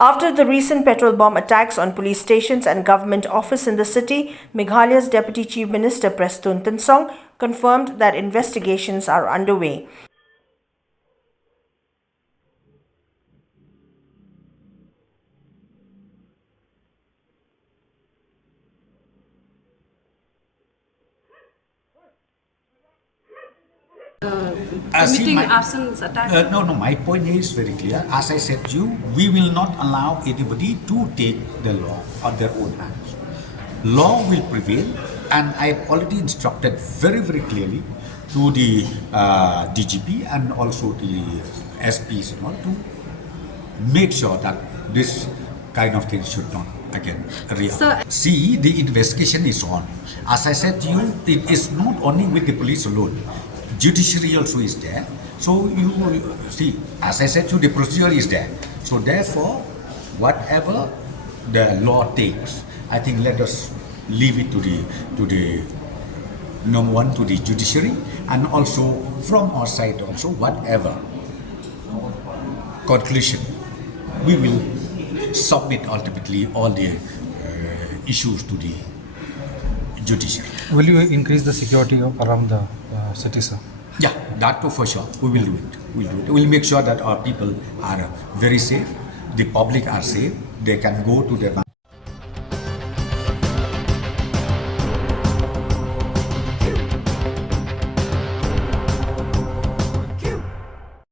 After the recent petrol bomb attacks on police stations and government office in the city, Meghalaya's Deputy Chief Minister Prestone Tynsong confirmed that investigations are underway. Committing arson's attack? No, my point is very clear. As I said to you, we will not allow anybody to take the law on their own hands. Law will prevail, and I have already instructed very, very clearly to the DGP and also the SPs and all to make sure that this kind of thing should not again reoccur. See, the investigation is on. As I said to you, it is not only with the police alone. Judiciary also is there. So you see, as I said to you, the procedure is there. So therefore, whatever the law takes, I think let us leave it to the number one, to the judiciary, and also from our side also, whatever conclusion, we will submit ultimately all the issues to the judiciary. Will you increase the security around the city, sir? Yeah, that too for sure. We will do it. We'll do it. We'll make sure that our people are very safe, the public are safe, they can go to their